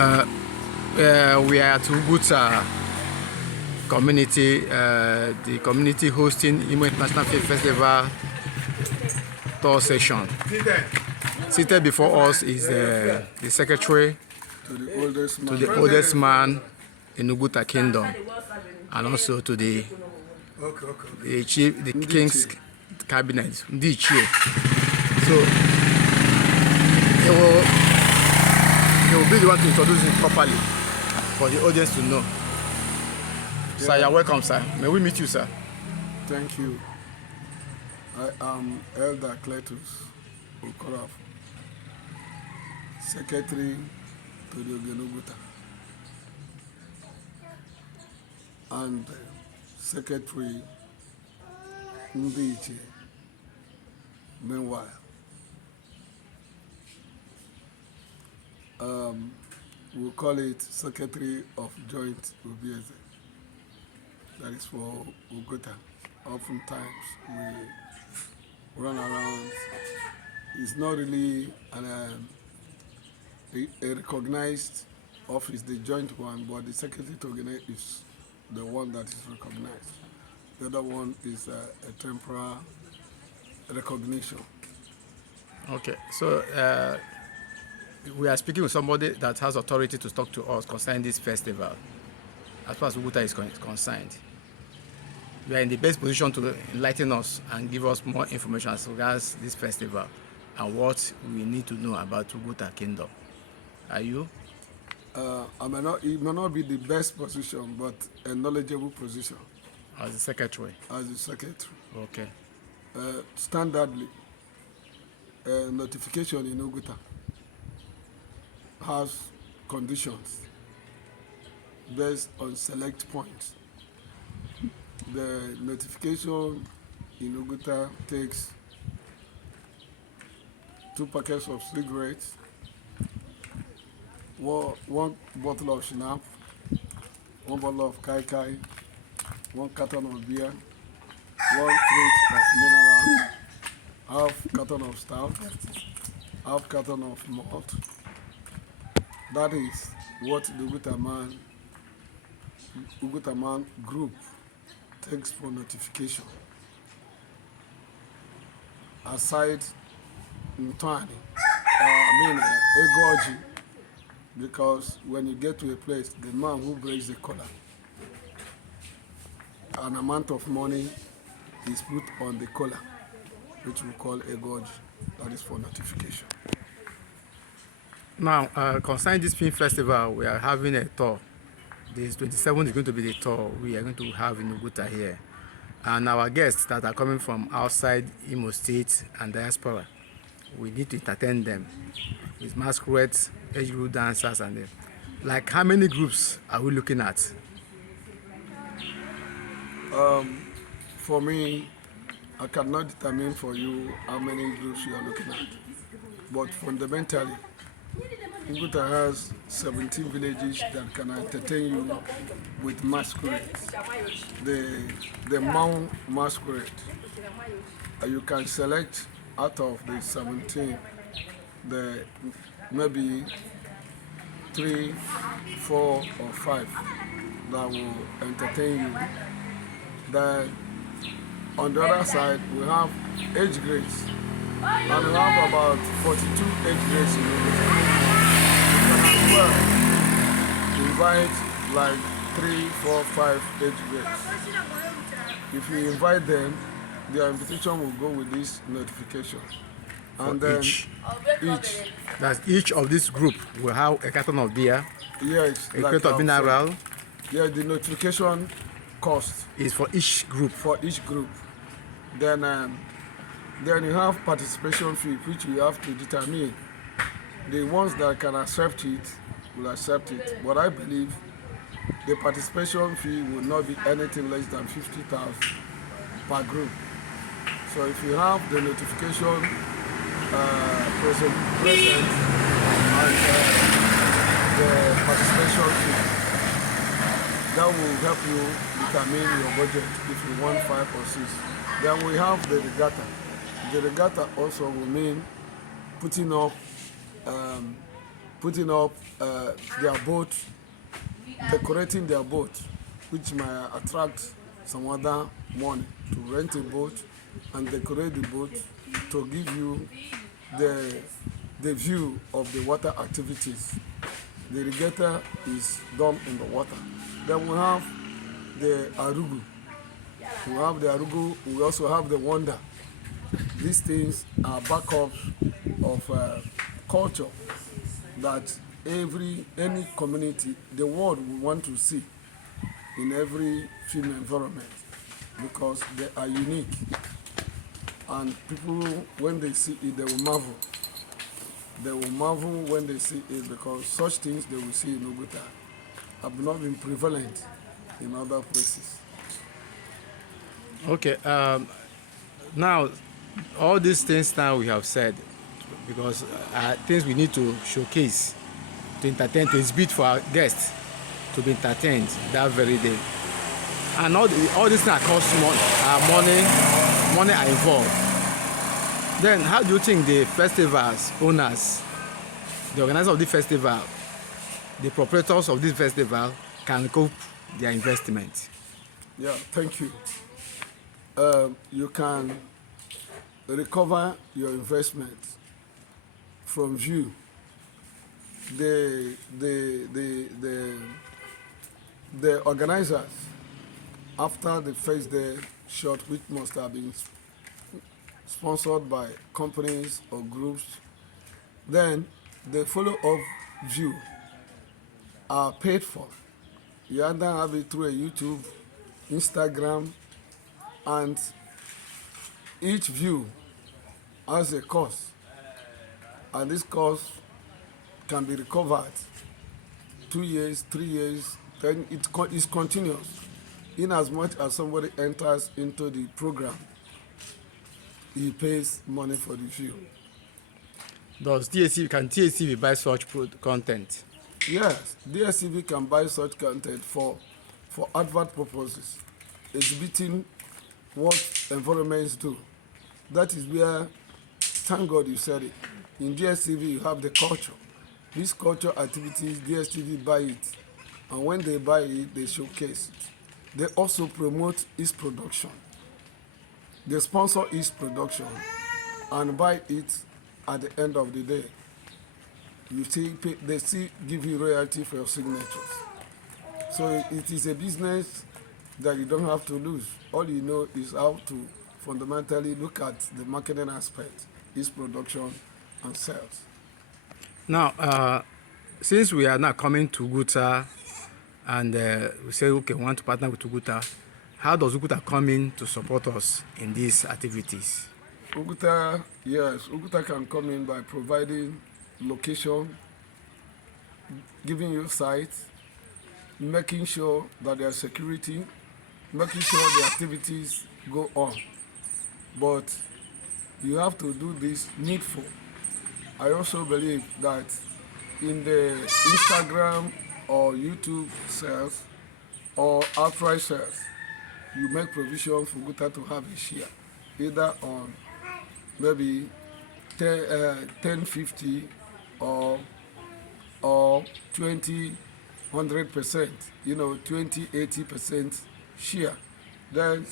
We are at Uguta community, the community hosting Imo International Film Festival tour session. Seated before us is the secretary to the oldest man in Uguta Kingdom, and also to the chief, the king's cabinet, the chair. So he will be the one to introduce it properly for the audience to know. Yeah. Sir, you're welcome, sir. May we meet you, sir? Thank you. I am Elder Cletus Okoraf, Secretary to the Ogenuguta, and Secretary Ndiche. Meanwhile, we'll call it Secretary of Joint Obieze. That is for Uguta. Oftentimes we run around. It's not really a recognized office, the joint one, but the Secretary to Organize is the one that is recognized. The other one is a temporary recognition. Okay, so we are speaking with somebody that has authority to talk to us concerning this festival, as far as Uguta is concerned. We are in the best position to enlighten us and give us more information as regards this festival and what we need to know about Uguta Kingdom. Are you? It may not be the best position, but a knowledgeable position. As the secretary? As the secretary. Okay. Standardly, notification in Uguta has conditions based on select points. The notification in Uguta takes 2 packets of cigarettes, one bottle of Schnapp, 1 bottle of Kai Kai, 1 carton of beer, 1 crate of mineral, half carton of stout, half carton of malt. That is what the Uguta Man group takes for notification. Aside Ntwani, Egoji, because when you get to a place, the man who breaks the collar, an amount of money is put on the collar, which we call Egoji. That is for notification. Now, concerning this film festival, we are having a tour. This 27th is going to be the tour we are going to have in Uguta here. And our guests that are coming from outside Imo State and diaspora, we need to entertain them with masquerades, age group dancers, and like how many groups are we looking at? For me, I cannot determine for you how many groups you are looking at. But fundamentally, Uguta has 17 villages that can entertain you with masquerades. The Mau masquerade, you can select out of the 17, maybe 3, 4, or 5 that will entertain you. Then on the other side, we have age grades, and we have about 42 age grades in Uguta. Well, invite like 3, 4, 5 age grades. If you invite them, their invitation will go with this notification. And then each of this group will have a carton of beer. Yes. A crate of mineral. Yeah, the notification cost is for each group. For each group. Then you have participation fee, which you have to determine. The ones that can accept it will accept it, but I believe the participation fee will not be anything less than 50,000 per group. So if you have the notification present and the participation fee, that will help you determine your budget if you want 5 or 6. Then we have the regatta. The regatta also will mean putting up putting up their boat, decorating their boat, which might attract some other money to rent a boat and decorate the boat to give you the view of the water activities. The regatta is done in the water. Then we have the Arugu. We have the Arugu, we also have the Wonder. These things are backups of culture that any community, the world will want to see in every film environment because they are unique. And people, when they see it, they will marvel. They will marvel when they see it because such things they will see in Oguta have not been prevalent in other places. Okay. Now, all these things now we have said, because things we need to showcase, to entertain, to exhibit for our guests to be entertained that very day. And all these things cost money are involved. Then how do you think the festival's owners, the organizers of the festival, the proprietors of this festival can recoup their investment? Yeah, thank you. You can recover your investment from view. The organizers, after the first day shot, which must have been sponsored by companies or groups, then the follow-up view are paid for. You either have it through a YouTube, Instagram, and each view has a cost, and this cost can be recovered 2 years, 3 years, then it is continuous. In as much as somebody enters into the program, he pays money for the view. Can DSTV buy such content? Yes, DSTV can buy such content for advert purposes, exhibiting what environments do. That is where, thank God you said it, in DSTV you have the culture. These culture activities, DSTV buy it, and when they buy it, they showcase it. They also promote its production. They sponsor its production and buy it at the end of the day. You see, they still give you royalty for your signatures. So it is a business that you don't have to lose. All you know is how to fundamentally look at the marketing aspect, its production and sales. Now, since we are now coming to Uguta and we say, okay, we want to partner with Uguta, how does Uguta come in to support us in these activities? Uguta, yes, Uguta can come in by providing location, giving you sites, making sure that there's security, making sure the activities go on. But you have to do this needful. I also believe that in the Instagram or YouTube sales or outright sales, you make provision for Uguta to have a share, either on maybe 10-50 or 20-100%, 20-80% share. Then,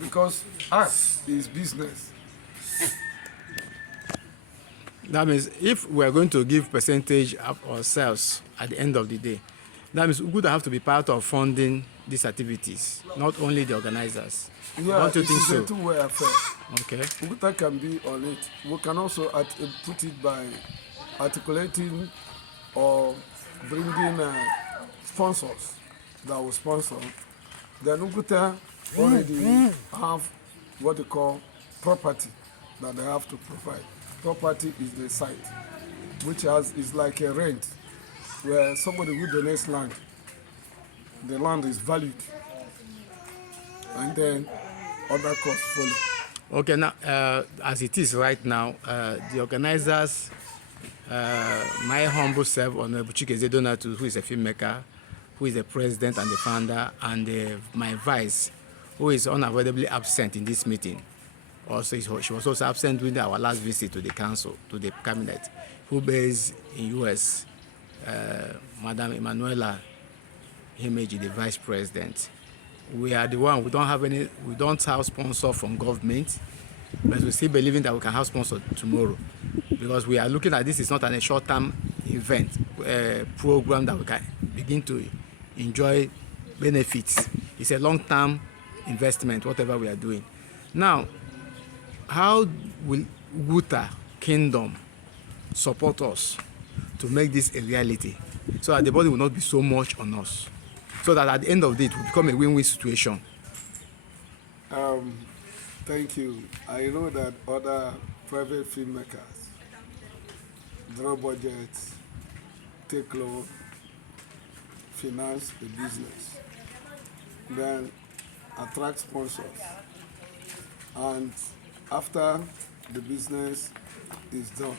because art is business. That means if we are going to give percentage of ourselves at the end of the day, that means Uguta have to be part of funding these activities, not only the organizers. Yeah, Don't you think it is so? a two-way affair. Okay. Uguta can be on it. We can also put it by articulating or bringing sponsors that will sponsor. Then Uguta already have what they call property that they have to provide. Property is the site, which is like a rent, where somebody who donates land, the land is valued, and then other costs follow. Okay, now, as it is right now, the organizers, my humble self, Honorable Chikeze Donatu, who is a filmmaker, who is the president and the founder, and my vice, who is unavoidably absent in this meeting. Also, she was also absent during our last visit to the council, to the cabinet. who based in US, Madam Emanuela Himeji, the vice president. We are the one, we don't have sponsor from government, but we still believing that we can have sponsor tomorrow, because we are looking at this is not a short-term event, program that we can begin to enjoy benefits. It's a long-term investment, whatever we are doing. Now, how will Uguta Kingdom support us to make this a reality, so that the body will not be so much on us, so that at the end of the day it will become a win-win situation? Thank you. I know that other private filmmakers draw budgets, take loan, finance the business, then attract sponsors, and after the business is done,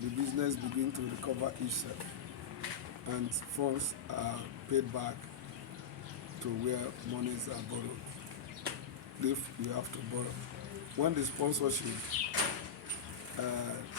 the business begins to recover itself, and funds are paid back to where monies are borrowed, if you have to borrow. When the sponsorship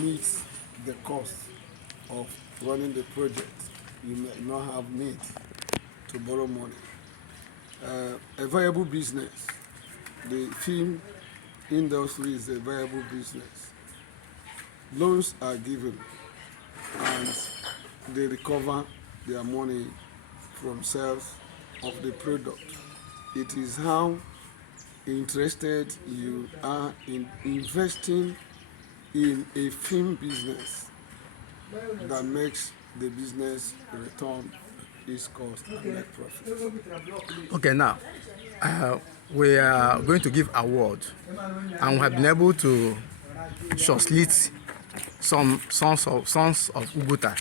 meets the cost of running the project, you may not have need to borrow money. A viable business, the film industry is a viable business. Loans are given and they recover their money from sales of the product. It is how interested you are in investing in a film business that makes the business return its cost and net profit. Okay, now we are going to give award, and we have been able to shortlist some sons of Uguta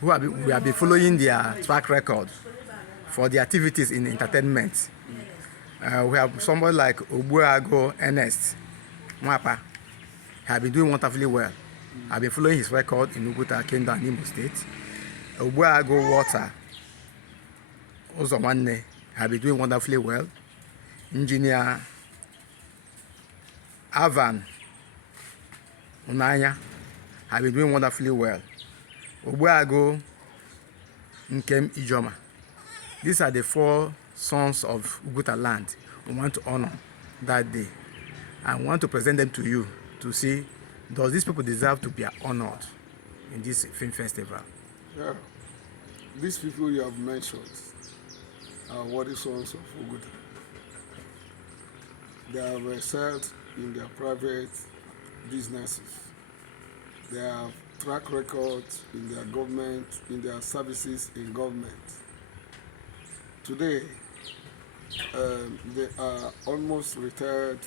who we have been following their track record for the activities in entertainment. We have somebody like Ogbuago Ernest Mwapa. He has been doing wonderfully well. I've been following his record in Uguta Kingdom and Imo State. Ogbuago Walter Ozowanne has been doing wonderfully well. Engineer Avan Unanya has been doing wonderfully well. Ogbuago Nkem Ijoma. These are the 4 sons of Uguta land we want to honor that day. I want to present them to you to see, does these people deserve to be honored in this film festival? Yeah. These people you have mentioned are worthy sons of Uguta. They have excelled in their private businesses. They have track records in their government, in their services in government. Today, they are almost retired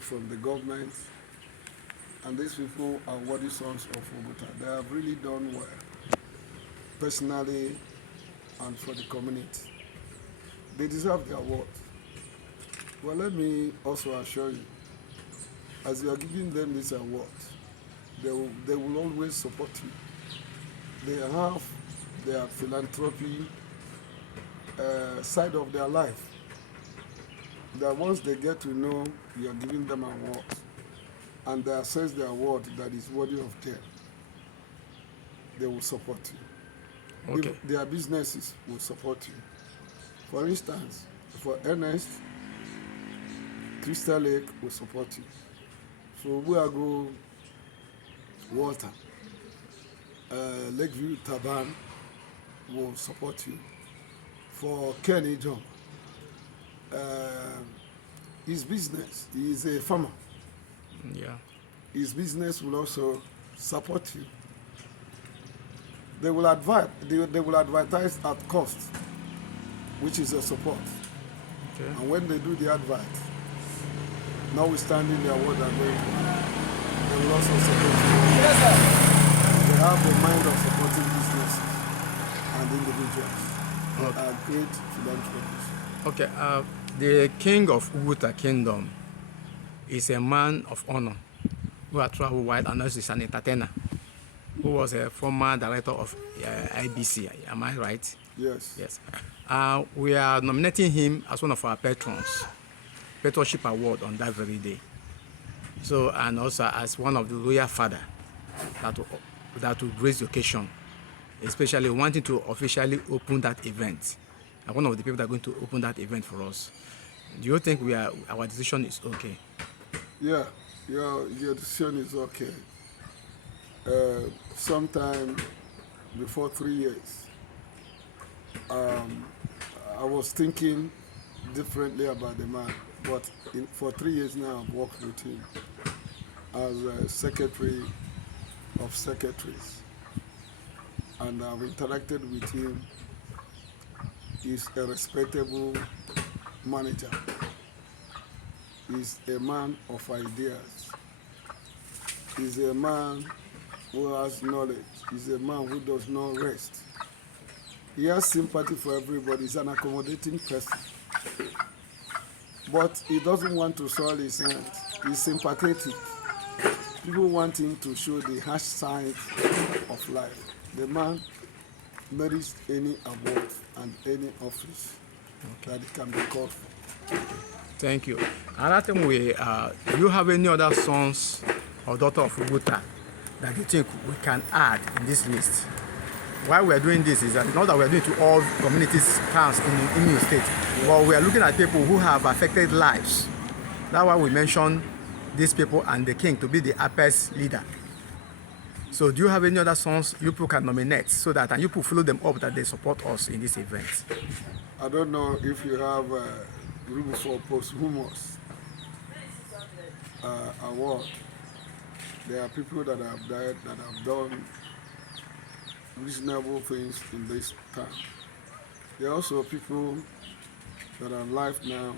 from the government, and these people are worthy sons of Uguta. They have really done well, personally and for the community. They deserve the award. Well, let me also assure you, as you are giving them this award, they will always support you. They have their philanthropy side of their life, that once they get to know you are giving them an award and they assess the award that is worthy of them, they will support you. Okay. Their businesses will support you. For instance, for Ernest, Crystal Lake will support you. For Ogbuago Walter, Lakeview Taban will support you. For Kenny John, his business, he is a farmer. Yeah. His business will also support you. They will advertise at cost, which is a support. Okay. And when they do the advert, notwithstanding their word and going to, they will also support you. Yes, sir. They have the mind of supporting businesses and individuals. They are great philanthropists. Okay, the king of Uguta Kingdom is a man of honor who has traveled wide and also is an entertainer, who was a former director of IBC. Am I right? Yes. Yes. We are nominating him as one of our patrons, Patronship Award on that very day. So, and also as one of the royal father that that will grace the occasion, especially wanting to officially open that event. And one of the people that are going to open that event for us. Do you think our decision is okay? Yeah, your decision is okay. Sometime before 3 years, I was thinking differently about the man, but for 3 years now, I've worked with him as a secretary of secretaries, and I've interacted with him. He's a respectable manager. He's a man of ideas. He's a man who has knowledge. He's a man who does not rest. He has sympathy for everybody. He's an accommodating person. But he doesn't want to soil his hands. He's sympathetic. People want him to show the harsh side of life. The man merits any award and any office that he can be called for. Thank you. Another thing, do you have any other sons or daughter of Uguta that you think we can add in this list? Why we are doing this is that not that we are doing it to all communities, towns in Imo State, but we are looking at people who have affected lives. That's why we mention these people and the king to be the apex leader. So do you have any other sons you people can nominate so that and you people follow them up that they support us in this event? I don't know if you have room for posthumous award. There are people that have died that have done reasonable things in this town. There are also people that are alive now